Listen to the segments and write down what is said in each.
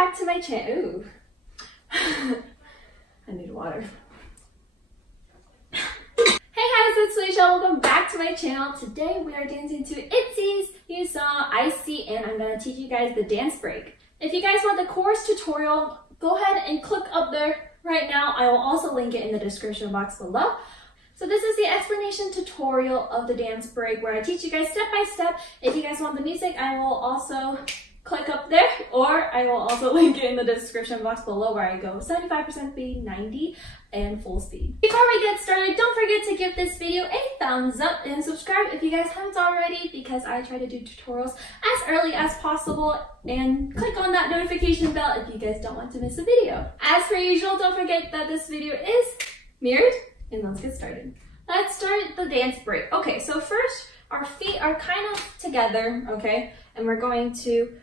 Back to my channel. Ooh. I need water. Hey guys, it's Felicia. Welcome back to my channel. Today we are dancing to ITZY's new song, ICY, and I'm going to teach you guys the dance break. If you guys want the chorus tutorial, go ahead and click up there right now. I will also link it in the description box below. So this is the explanation tutorial of the dance break where I teach you guys step by step. If you guys want the music, I will also click up there, or I will also link it in the description box below where I go 75% speed, 90, and full speed. Before we get started, don't forget to give this video a thumbs up and subscribe if you guys haven't already, because I try to do tutorials as early as possible, and click on that notification bell if you guys don't want to miss a video. As per usual, don't forget that this video is mirrored, and let's get started. Let's start the dance break. Okay, so first our feet are kind of together, okay, and we're going to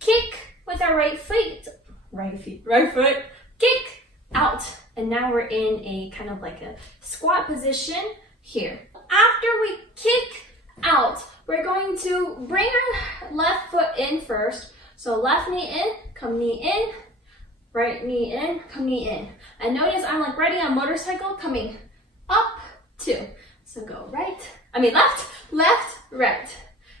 kick with our right foot, kick out, and now we're in a kind of like a squat position here. After we kick out, we're going to bring our left foot in first. So left knee in, come knee in, right knee in, come knee in. And notice I'm like riding a motorcycle coming up, two. So go left, left, right.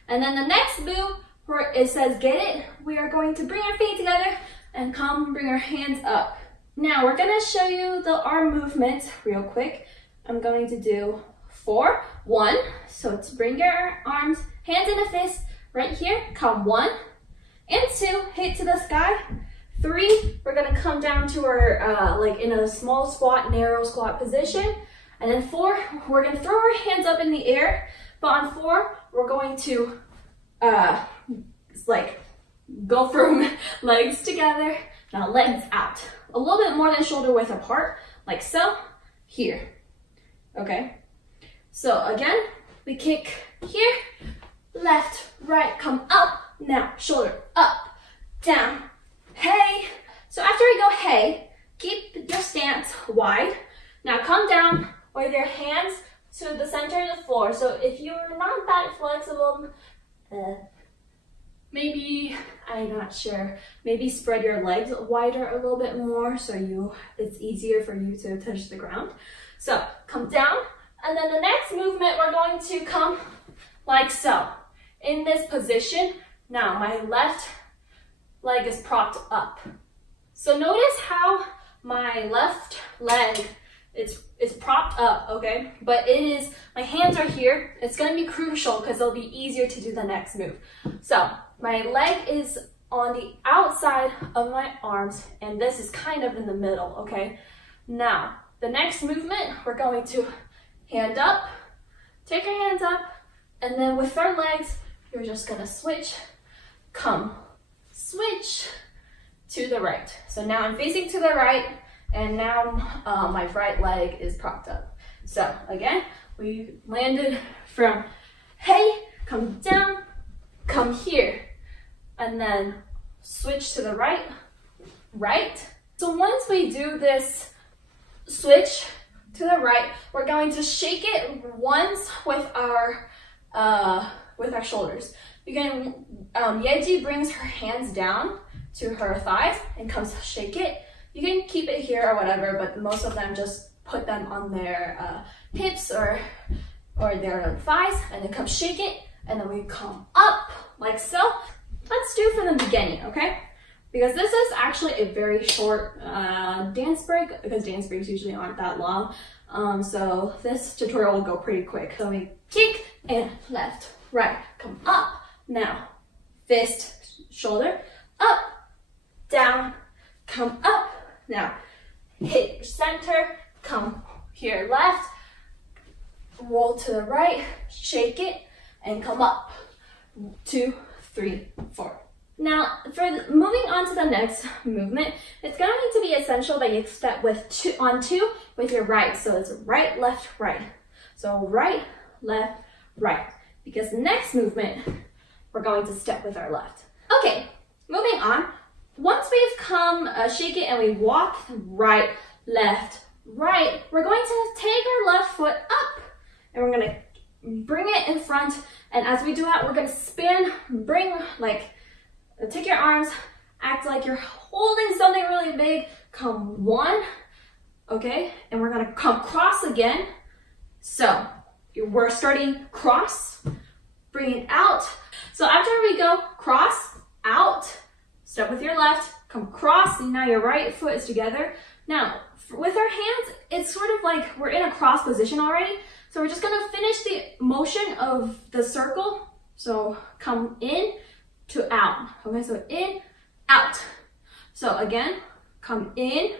And then the next move, where it says get it, we are going to bring our feet together and come bring our hands up. Now we're gonna show you the arm movement real quick. I'm going to do 4, 1, so to bring your arms, hands in a fist, right here, come 1, and 2, hit to the sky. 3, we're gonna come down to our, like in a small squat, narrow squat position. And then 4, we're gonna throw our hands up in the air, but on 4, we're going to like go from legs together, now legs out. A little bit more than shoulder width apart, like so, here, okay? So again, we kick here, left, right, come up, now shoulder up, down, hey. So after we go hey, keep your stance wide. Now come down with your hands to the center of the floor. So if you're not that flexible, maybe, I'm not sure, maybe spread your legs wider a little bit more so it's easier for you to touch the ground. So come down, and then the next movement we're going to come like so. In this position, now my left leg is propped up. So notice how my left leg is propped up, okay? But my hands are here. It's gonna be crucial because it'll be easier to do the next move. So my leg is on the outside of my arms, and this is kind of in the middle, okay? Now, the next movement, we're going to hand up, take your hands up, and then with our legs, you're just gonna switch, switch to the right. So now I'm facing to the right, and now my right leg is propped up. So again, we landed from hey, come down, come here, and then switch to the right, right. So once we do this switch to the right, we're going to shake it once with our shoulders. Again, Yeji brings her hands down to her thighs and comes shake it. You can keep it here or whatever, but most of them just put them on their hips or their thighs, and then come shake it, and then we come up like so. Let's do from the beginning, okay? Because this is actually a very short dance break, because dance breaks usually aren't that long. So this tutorial will go pretty quick. So we kick and left, right, come up. Now, fist, shoulder, up, down, come up. Now, hit your center, come here left, roll to the right, shake it, and come up. 2, 3, 4. Now, for moving on to the next movement, it's going to be essential that you step on two with your right. So it's right, left, right. So right, left, right. Because the next movement, we're going to step with our left. Okay, moving on. Once we've come, shake it, and we walk right, left, right, we're going to take our left foot up, and we're going to bring it in front. And as we do that, we're going to spin, take your arms act like you're holding something really big. Come 1, okay? And we're gonna come cross again. So we're starting cross, bring it out. So after we go cross, out, step with your left, come cross, and now your right foot is together. Now, with our hands, it's sort of like we're in a cross position already. So we're just gonna finish the motion of the circle. So come in to out, okay? So in, out. So again, come in.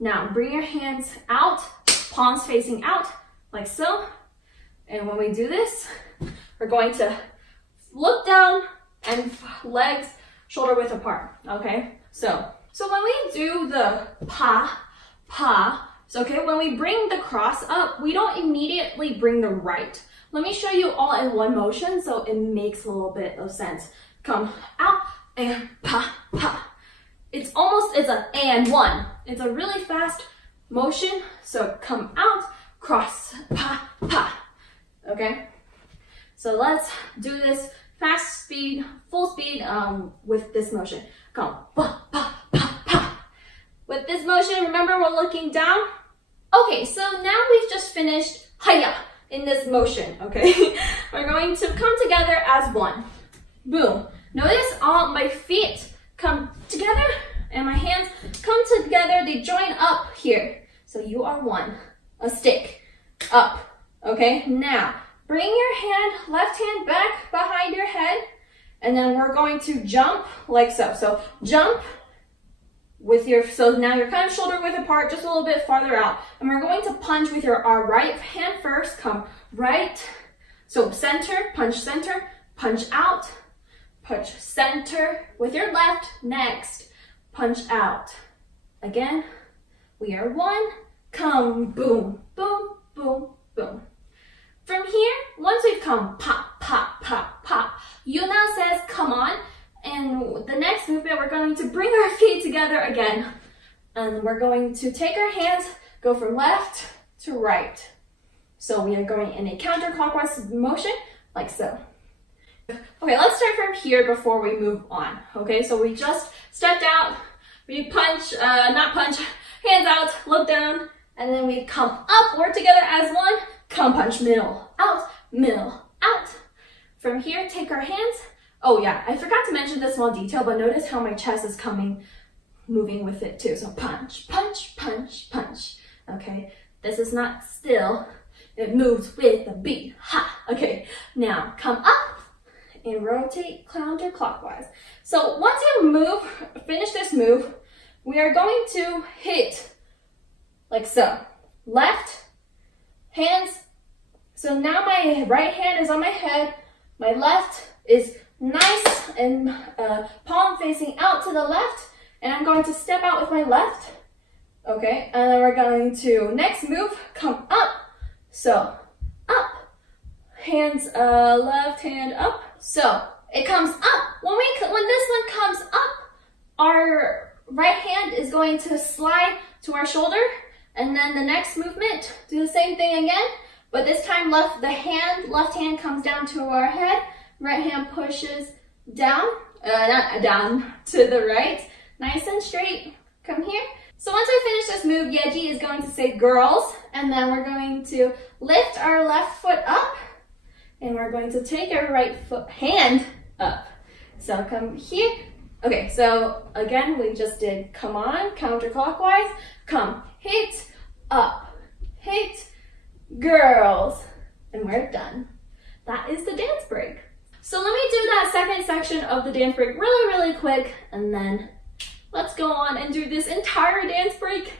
Now bring your hands out, palms facing out, like so. And when we do this, we're going to look down and legs shoulder width apart, okay? So when we do the pa, so okay, when we bring the cross up, we don't immediately bring the right. Let me show you all in one motion so it makes a little bit of sense. Come out and pa. It's a and 1. It's a really fast motion. So come out, cross, pa. Okay? So let's do this fast speed, full speed with this motion. Come pa. With this motion, remember we're looking down. Okay, so now we've just finished hiya in this motion, okay? We're going to come together as 1. Boom. Notice all my feet come together and my hands come together. They join up here. So you are 1. A stick. Up. Okay? Now, bring your left hand back behind your head. And then we're going to jump like so. So jump with so now you're kind of shoulder width apart, just a little bit farther out. And we're going to punch with our right hand first. Come right. So center, punch out. Punch center with your left, next, punch out. Again, we are 1, come, boom, boom, boom, boom. From here, once we've come, pop, Yuna says, come on, and the next movement, we're going to bring our feet together again, and we're going to take our hands, go from left to right. So we are going in a counterclockwise motion, like so. Okay, let's start from here before we move on. Okay, so we just stepped out, we punch, hands out, look down, and then we come up, we're together as 1, come punch, middle, out. From here, take our hands. Oh yeah, I forgot to mention this small detail, but notice how my chest is moving with it too. So punch. Okay, this is not still, it moves with the beat, ha. Okay, now come up and rotate counterclockwise. So once you finish this move, we are going to hit like so. Left, hands. So now my right hand is on my head. My left is nice and palm facing out to the left. And I'm going to step out with my left. Okay, and then we're going to, next move, come up. So up, hands, left hand up. So it comes up. When this one comes up, our right hand is going to slide to our shoulder, and then the next movement, do the same thing again, but this time left hand comes down to our head, right hand pushes down, not down, to the right, nice and straight. Come here. So once we finish this move, Yeji is going to say girls, and then we're going to lift our left foot up. And we're going to take our right hand up. So come here. Okay, so again, we just did come on, counterclockwise. Come, hit, up, hit, girls. And we're done. That is the dance break. So let me do that second section of the dance break really quick, and then let's go on and do this entire dance break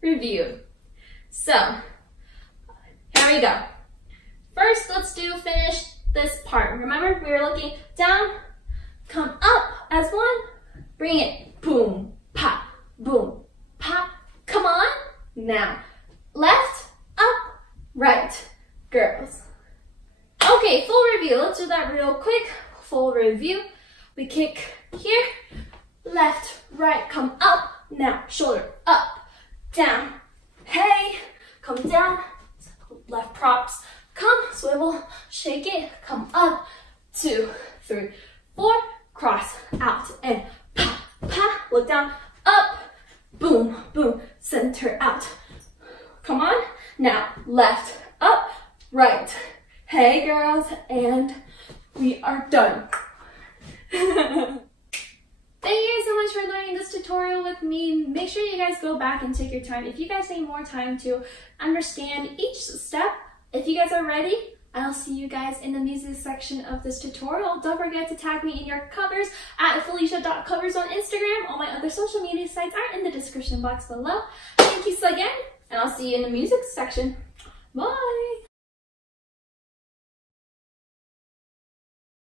review. So, here we go. First, let's finish this part. Remember, we were looking down, come up as 1, bring it, boom, pop, come on. Now, left, up, right, girls. Okay, full review. Let's do that real quick. Full review. We kick here, left, right, come up. Now, shoulder up, down, hey, come down, left props. Come, swivel, shake it, come up, 2, 3, 4, cross, out, and pop, boom, boom, center out. Come on. Now, left, up, right. Hey girls, and we are done. Thank you guys so much for learning this tutorial with me. Make sure you guys go back and take your time. If you guys need more time to understand each step, if you guys are ready, I'll see you guys in the music section of this tutorial. Don't forget to tag me in your covers at felicia.covers on Instagram. All my other social media sites are in the description box below. Thank you so again, and I'll see you in the music section. Bye!